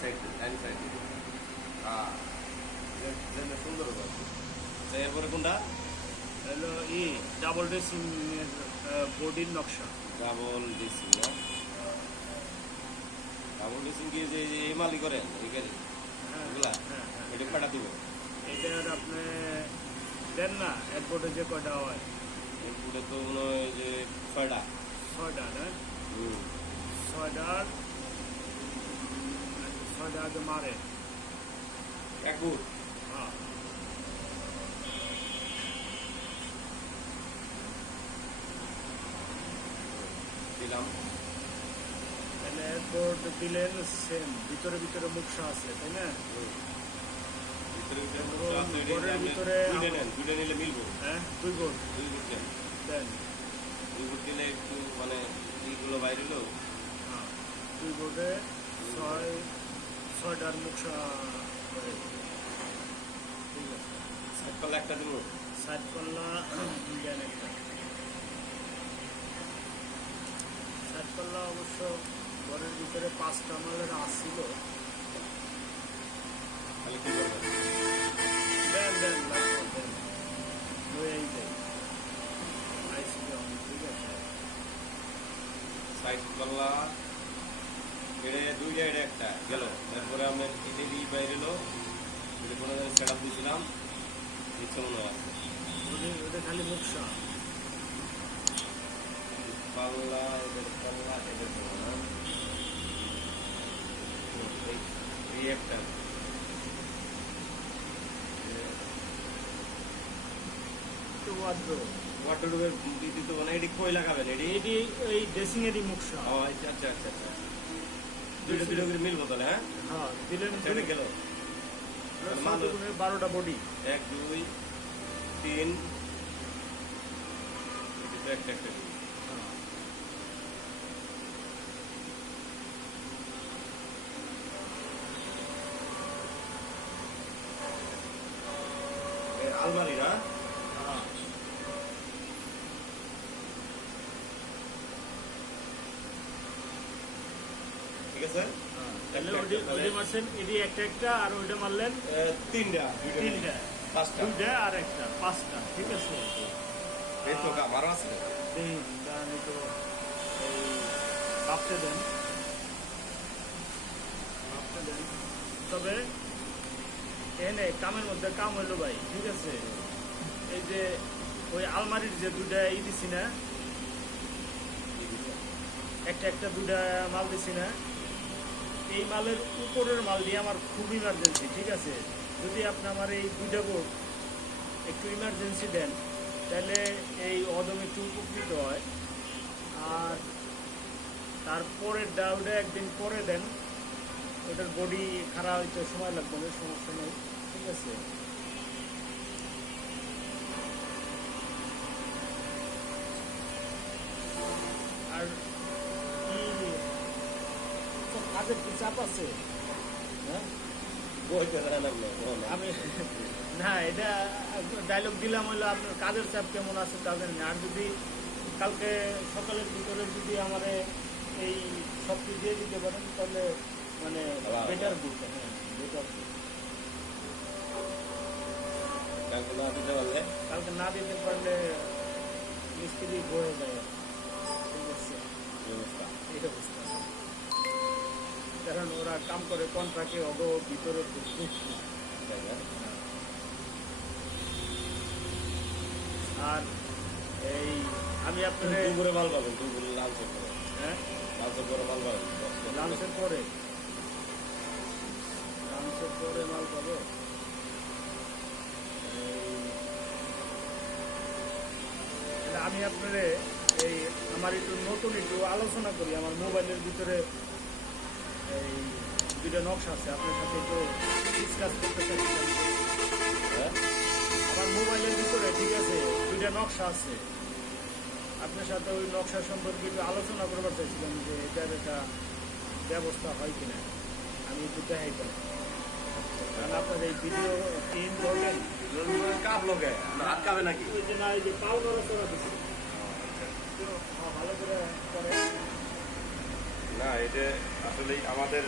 Side ডাইন side সুন্দর এরপরে কোনটা হলো ডাবল ড্রেসিং এর বডির নকশা। ডাবল ড্রেসিং না ডাবল ড্রেসিং কি যে এই মালি করেন এই গাড়ি এগুলা এটা কাটা দিব এটার আপনি দেন না এয়ারপোর্টে যে কয়টা হয় এরপরে তো মনে হয় যে ছয়টা না ছয়টার আগে মারে এক গুট হ্যাঁ দিলাম তাহলে এয়ারপোর্ট দিলেন সেম ভিতরে ভিতরে মুখসা আছে তাই না ভিতরে বোর্ডের ভিতরে দুইটা নিলে মিলবো হ্যাঁ দুই বোর্ড দেন দেন দুই বোর্ড দিলে একটু মানে এইগুলো বাইরে হলো হ্যাঁ দুই বোর্ডে ছয়টার মুখসা করে ঠিক আছে সাইড পাল্লা একটা দিব সাইড পাল্লা দেন একটা সাইড পাল্লা অবশ্য ঘরের ভিতরে 5টা মালের আসছিল তাহলে কি করবেন দেন লয়েই দেন আইসি ঠিক আছে সাইড পাল্লা এটা দুইটা এটা একটা গেল তারপরে আমরা এটা দিয়ে বাইরে এলো এটা কোনো সেট আপ দিয়েছিলাম ইচ্ছে মনে হয় ওটা খালি মুখসা পাল্লা এদের পাল্লা এদের পাল্লা এই একটা ওয়াটারড্রপের দিতে তো মানে এটি কই লাগাবেন এটি ওই ড্রেসিং এরই মুখসা ও আচ্ছা আচ্ছা আচ্ছা আচ্ছা দুইটা দুইটা করে মিলবো তাহলে হ্যাঁ দিলেন সেটা গেল 12টা বডি 1 2 3 এটা একটা একটা আলমারি না ঠিক আছে তাহলে ওইটা মারছেন এটি একটা আর ওইটা মারলেন তিনটা পাঁচটা দুইটা আর একটা 5টা ঠিক আছে এই তো আমারও আছে আমি তো এই ভাবতে দেন তবে এনে কামের মধ্যে কাম হইলো ভাই ঠিক আছে এই যে ওই আলমারির যে দুইটা দিছি না একটা দুইটা মাল দিছি না এই মালের উপরের মাল দিয়ে আমার খুব ইমার্জেন্সি ঠিক আছে যদি আপনি আমার এই দুইটা বোর্ড একটু ইমার্জেন্সি দেন তাহলে এই অদম একটু উপকৃত হয় আর তারপরের ওটা একদিন পরে দেন ওটার বডি খারাপ হইতে সময় লাগবে না সমস্যা নেই ঠিক আছে আর কাজের কি চাপ আছে হ্যাঁ আমি না এটা ডায়লগ দিলাম হইলো আপনার কাজের চাপ কেমন আছে তা জানি না আর যদি কালকে সকালের ভিতরে যদি আমার এই সব কিছু দিয়ে দিতে পারেন তাহলে মানে বেটার বুঝতে হ্যাঁ বেটার কালকে না দিতে পারলে মিস্ত্রি হয়ে যায় ঠিক আছে এই অবস্থা কারণ ওরা কাম করে কন্ট্রাক্টে অগ ভিতরে আর এই আমি আপনার দুপুরে মাল পাবেন দুপুরে লাঞ্চের পরে হ্যাঁ লাঞ্চের পরে মাল পাবেন লাঞ্চের পরে মাল পাবো আমি আপনার এই আমার একটু নতুন একটু আলোচনা করি আমার মোবাইলের ভিতরে এই দুইটা নকশা আছে আপনার সাথে একটু ডিসকাস করতে চাইছিলাম আমার মোবাইলের ভিতরে ঠিক আছে দুইটা নকশা আছে আপনার সাথে ওই নকশা সম্পর্কে একটু আলোচনা করবার চাইছিলাম যে এটার একটা ব্যবস্থা হয় কিনা আমি একটু দেখাইতাম কারণ আপনার এই ভিডিও টিম বললেন কাপ লোকে আটকাবে নাকি ওই যে না এই যে পাও নড়াচড়া দিচ্ছে ভালো করে করে না এটা আসলে আমাদের